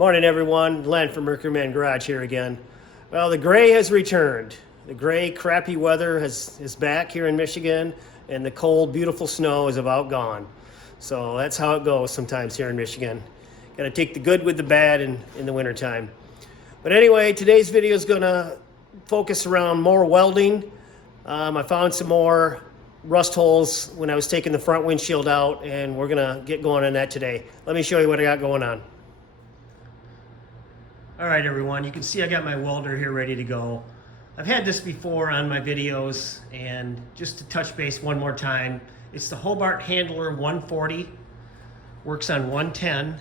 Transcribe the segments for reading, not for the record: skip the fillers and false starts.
Morning, everyone. Len from Mercury Comet Garage here again. Well, the gray has returned. The gray, crappy weather is back here in Michigan, and the cold, beautiful snow is about gone. So that's how it goes sometimes here in Michigan. Got to take the good with the bad in the wintertime. But anyway, today's video is going to focus around more welding. I found some more rust holes when I was taking the front windshield out, and we're going to get going on that today. Let me show you what I got going on. All right, everyone, you can see I got my welder here ready to go. I've had this before on my videos, and just to touch base one more time, it's the Hobart Handler 140, works on 110,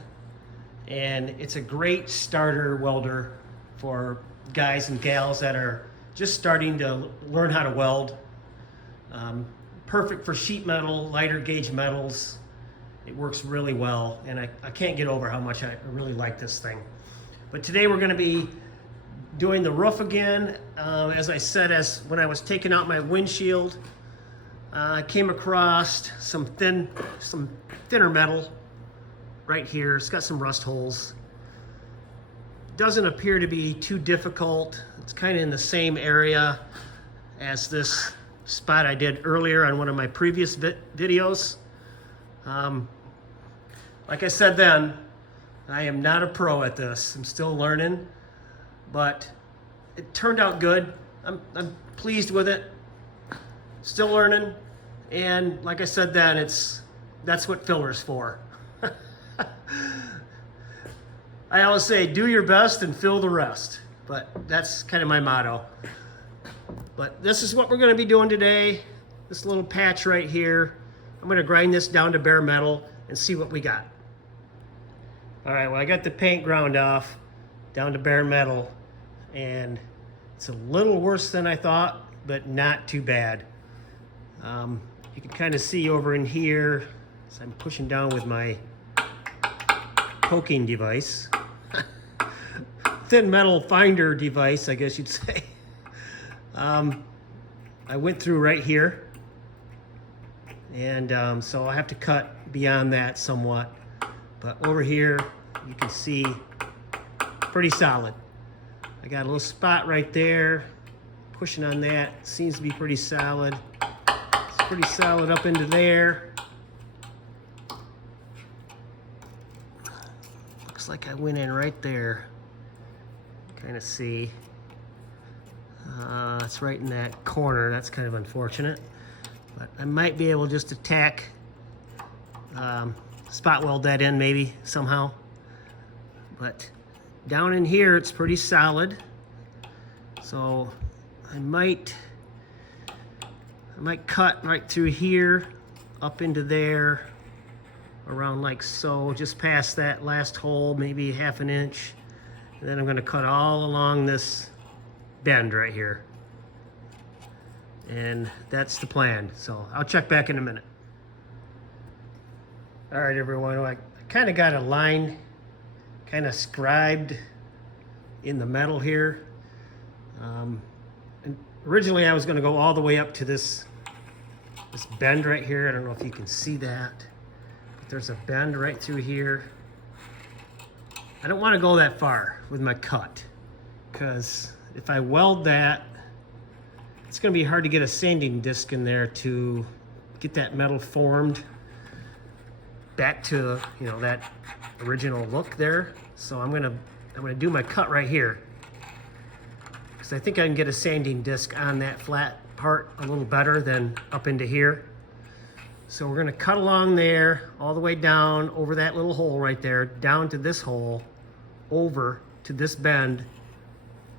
and it's a great starter welder for guys and gals that are just starting to learn how to weld. Perfect for sheet metal, lighter gauge metals. It works really well, and I can't get over how much I really like this thing. But today we're going to be doing the roof again. As I said, when I was taking out my windshield, I came across some thinner metal right here. It's got some rust holes. Doesn't appear to be too difficult. It's kind of in the same area as this spot I did earlier on one of my previous videos. Like I said then, I am not a pro at this. I'm still learning, but it turned out good. I'm pleased with it. Still learning, and like I said then, that's what filler's for. I always say, do your best and fill the rest, but that's kind of my motto. But this is what we're going to be doing today. This little patch right here. I'm going to grind this down to bare metal and see what we got. All right, well, I got the paint ground off down to bare metal, and it's a little worse than I thought, but not too bad. You can kind of see over in here, as I'm pushing down with my poking device, thin metal finder device, I guess you'd say. I went through right here, and so I have to cut beyond that somewhat. But over here, you can see pretty solid. I got a little spot right there. Pushing on that, seems to be pretty solid. It's pretty solid up into there. Looks like I went in right there. Kind of see. It's right in that corner. That's kind of unfortunate. But I might be able just to tack spot weld that in maybe somehow. But down in here it's pretty solid, so I might cut right through here up into there around like so, just past that last hole, maybe half an inch, and then I'm going to cut all along this bend right here, and that's the plan. So I'll check back in a minute. All right, everyone, I kind of got a line kind of scribed in the metal here. And originally I was going to go all the way up to this bend right here. I don't know if you can see that, but there's a bend right through here. I don't want to go that far with my cut, because if I weld that, it's going to be hard to get a sanding disc in there to get that metal formed back to, you know, that original look there. So I'm gonna do my cut right here, because I think I can get a sanding disc on that flat part a little better than up into here. So we're gonna cut along there all the way down over that little hole right there, down to this hole, over to this bend,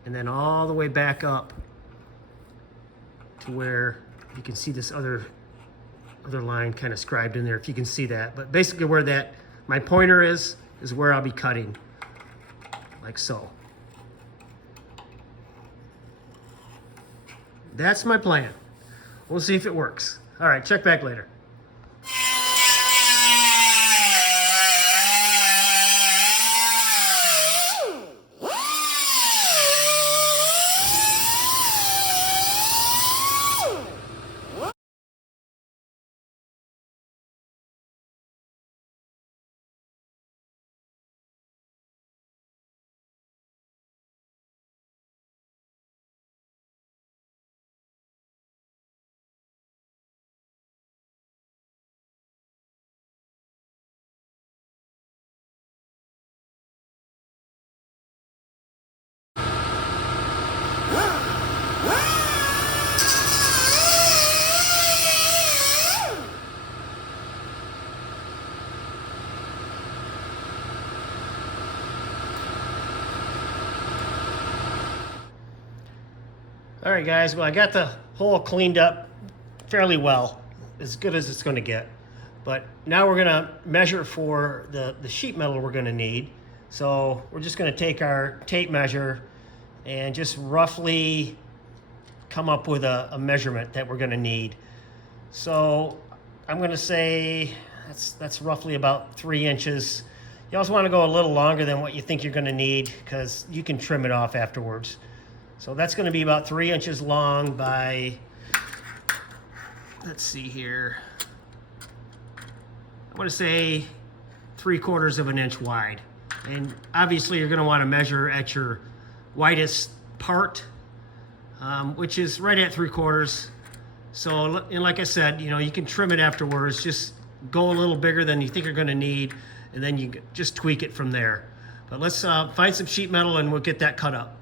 and then all the way back up to where you can see this other line kind of scribed in there, if you can see that. But basically where that my pointer is where I'll be cutting, like so. That's my plan. We'll see if it works. All right, check back later. All right, guys, well, I got the hole cleaned up fairly well, as good as it's going to get. But now we're going to measure for the sheet metal we're going to need. So we're just going to take our tape measure and just roughly come up with a measurement that we're going to need. So I'm going to say that's roughly about 3 inches. You also want to go a little longer than what you think you're going to need, because you can trim it off afterwards. So that's going to be about 3 inches long by, let's see here, I want to say 3/4 of an inch wide. And obviously you're going to want to measure at your widest part, which is right at 3/4. So, and like I said, you can trim it afterwards. Just go a little bigger than you think you're going to need, and then you just tweak it from there. But let's find some sheet metal and we'll get that cut up.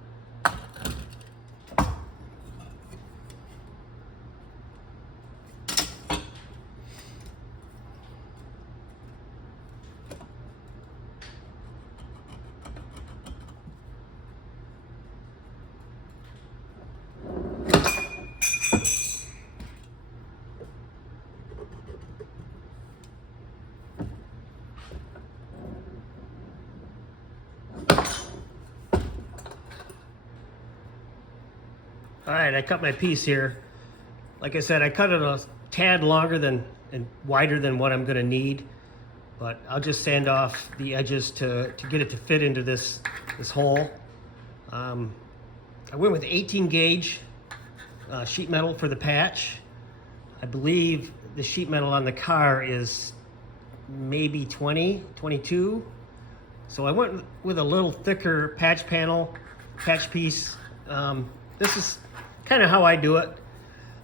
All right, I cut my piece here. Like I said, I cut it a tad longer and wider than what I'm gonna need, but I'll just sand off the edges to get it to fit into this hole. I went with 18 gauge sheet metal for the patch. I believe the sheet metal on the car is maybe 20, 22. So I went with a little thicker patch piece. This is kind of how I do it.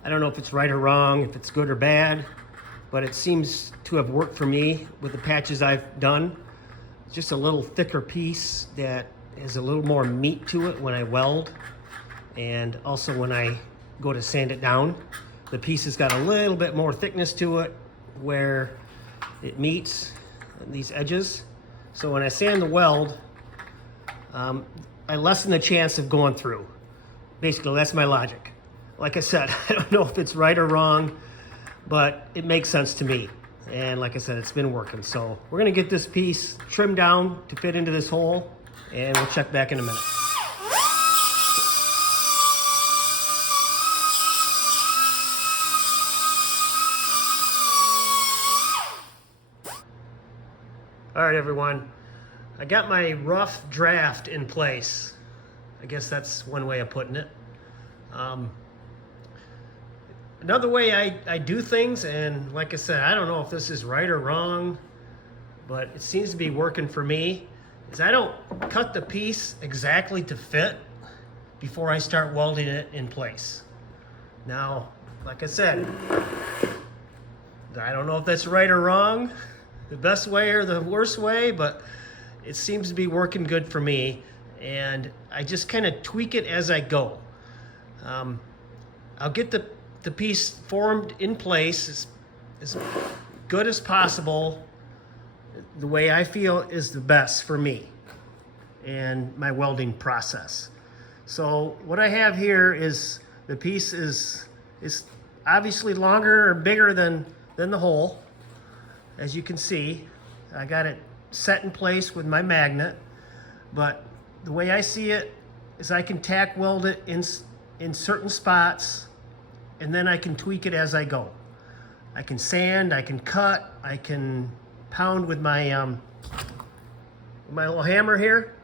I don't know if it's right or wrong, if it's good or bad, but it seems to have worked for me with the patches I've done. It's just a little thicker piece that has a little more meat to it when I weld, and also when I go to sand it down. The piece has got a little bit more thickness to it where it meets these edges. So when I sand the weld, I lessen the chance of going through. Basically, that's my logic. Like I said, I don't know if it's right or wrong, but it makes sense to me. And like I said, it's been working. So we're gonna get this piece trimmed down to fit into this hole, and we'll check back in a minute. All right, everyone. I got my rough draft in place. I guess that's one way of putting it. Another way I do things, and like I said, I don't know if this is right or wrong, but it seems to be working for me, is I don't cut the piece exactly to fit before I start welding it in place. Now, like I said, I don't know if that's right or wrong, the best way or the worst way, but it seems to be working good for me, and I just kind of tweak it as I go. I'll get the piece formed in place as good as possible, the way I feel is the best for me and my welding process. So what I have here is the piece is obviously longer or bigger than the hole. As you can see, I got it set in place with my magnet, but the way I see it is I can tack weld it in certain spots, and then I can tweak it as I go. I can sand, I can cut, I can pound with my little hammer here.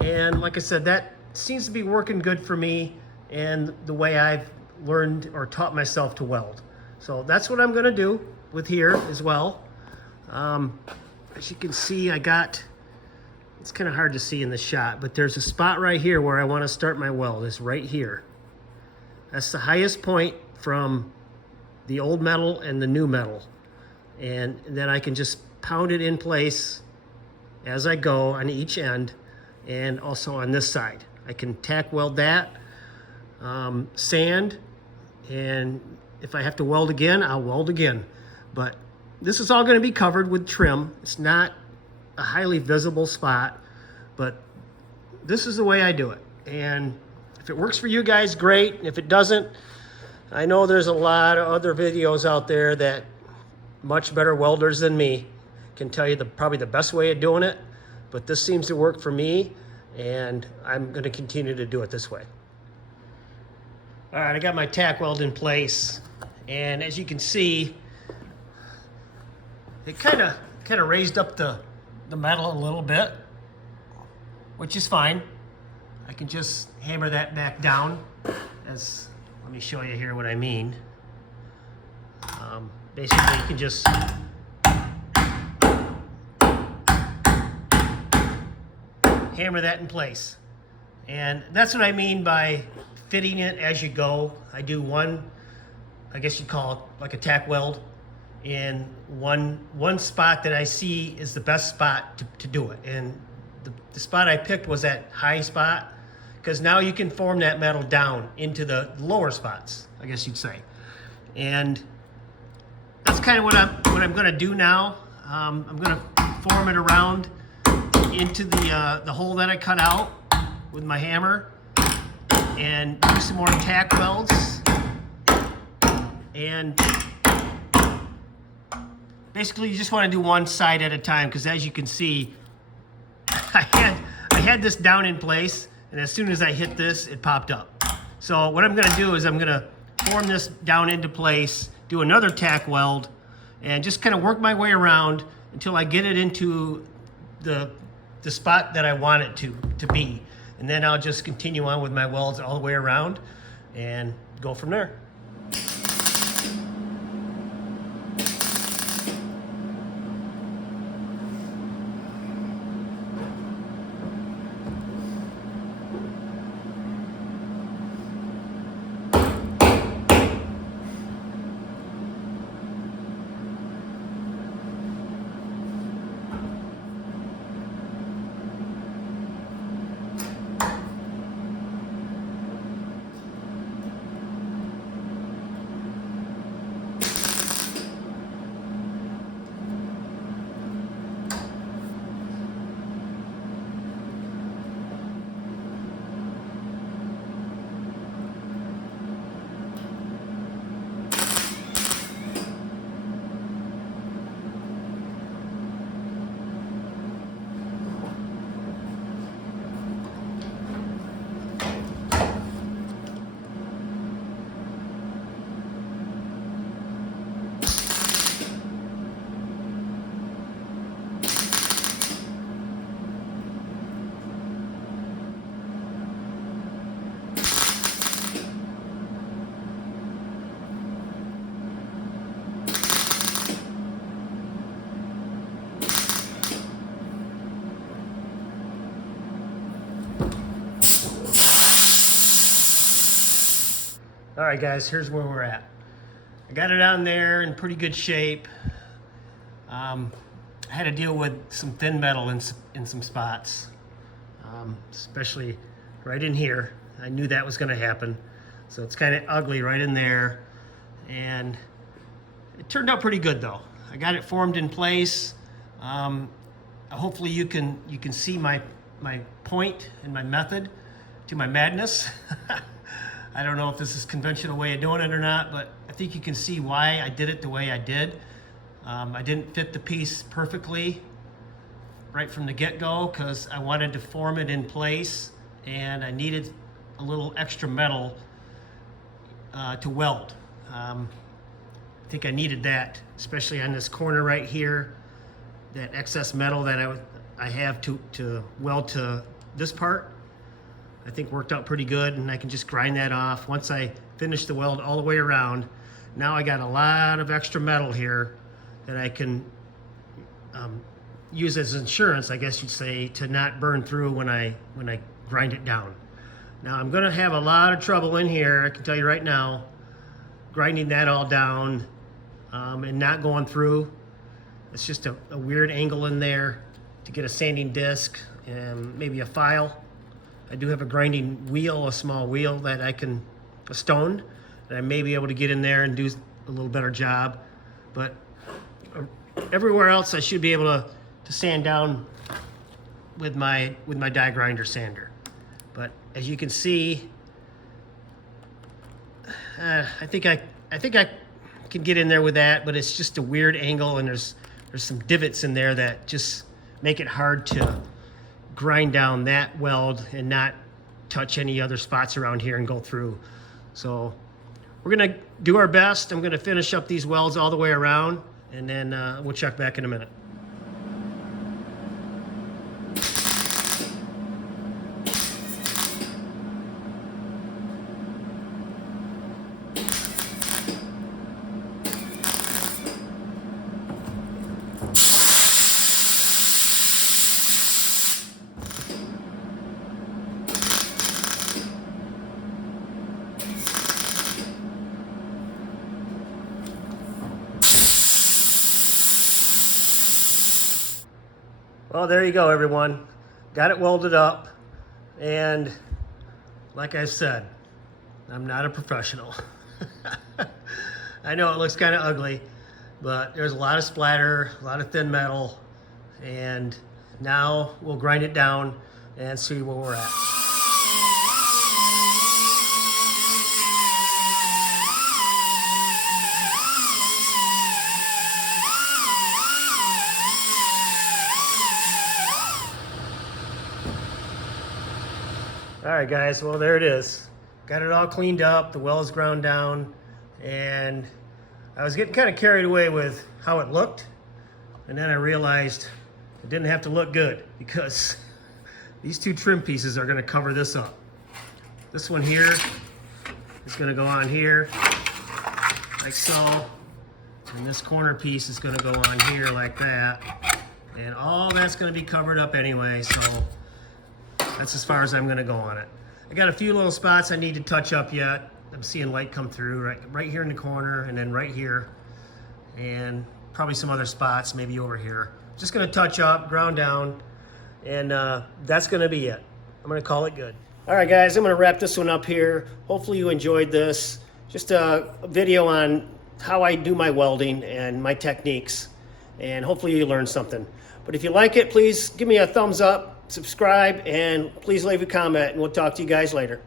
And like I said, that seems to be working good for me and the way I've learned or taught myself to weld. So that's what I'm gonna do with here as well. As you can see, it's kind of hard to see in the shot, but there's a spot right here where I want to start my weld. It's right here. That's the highest point from the old metal and the new metal. And then I can just pound it in place as I go on each end, and also on this side. I can tack weld that, sand, and if I have to weld again, I'll weld again. But this is all going to be covered with trim. It's not a highly visible spot, but this is the way I do it. And If it works for you guys, great. If it doesn't, I know there's a lot of other videos out there that much better welders than me can tell you probably the best way of doing it, but this seems to work for me, and I'm going to continue to do it this way. All right, I got my tack weld in place, and as you can see, it kind of raised up the metal a little bit, which is fine. I can just hammer that back down. Let me show you here what I mean. Basically, you can just hammer that in place. And that's what I mean by fitting it as you go. I do one, I guess you'd call it like a tack weld, in one spot that I see is the best spot to do it. And the spot I picked was that high spot, because now you can form that metal down into the lower spots, I guess you'd say. And that's kind of what I'm going to do now. I'm going to form it around into the hole that I cut out with my hammer, and do some more tack welds. And basically, you just want to do one side at a time, because as you can see, I had this down in place, and as soon as I hit this, it popped up. So what I'm going to do is I'm going to form this down into place, do another tack weld, and just kind of work my way around until I get it into the spot that I want it to be. And then I'll just continue on with my welds all the way around and go from there. All right, guys, here's where we're at. I got it on there in pretty good shape. I had to deal with some thin metal in some spots, especially right in here. I knew that was going to happen. So it's kind of ugly right in there. And it turned out pretty good, though. I got it formed in place. Hopefully you can see my point and my method to my madness. I don't know if this is a conventional way of doing it or not, but I think you can see why I did it the way I did. I didn't fit the piece perfectly right from the get-go because I wanted to form it in place, and I needed a little extra metal to weld. I think I needed that, especially on this corner right here, that excess metal that I have to weld to this part. I think worked out pretty good, and I can just grind that off. Once I finish the weld all the way around, now I got a lot of extra metal here that I can use as insurance, I guess you'd say, to not burn through when I grind it down. Now I'm gonna have a lot of trouble in here, I can tell you right now, grinding that all down and not going through. It's just a weird angle in there to get a sanding disc and maybe a file. I do have a grinding wheel, a small wheel that a stone, that I may be able to get in there and do a little better job. But everywhere else I should be able to sand down with my die grinder sander. But as you can see, I think I can get in there with that, but it's just a weird angle, and there's some divots in there that just make it hard to grind down that weld and not touch any other spots around here and go through. So we're gonna do our best. I'm gonna finish up these welds all the way around, and then we'll check back in a minute. Well, there you go, everyone. Got it welded up, and like I said, I'm not a professional. I know it looks kind of ugly, but there's a lot of splatter, a lot of thin metal, and now we'll grind it down and see where we're at. All right, guys, well, there it is. Got it all cleaned up, the well's ground down, and I was getting kind of carried away with how it looked, and then I realized it didn't have to look good, because these two trim pieces are gonna cover this up. This one here is gonna go on here, like so, and this corner piece is gonna go on here like that, and all that's gonna be covered up anyway, so that's as far as I'm gonna go on it. I got a few little spots I need to touch up yet. I'm seeing light come through right here in the corner, and then right here, and probably some other spots, maybe over here. Just gonna touch up, ground down, and that's gonna be it. I'm gonna call it good. All right, guys, I'm gonna wrap this one up here. Hopefully you enjoyed this. Just a video on how I do my welding and my techniques, and hopefully you learned something. But if you like it, please give me a thumbs up, subscribe, and please leave a comment, and we'll talk to you guys later.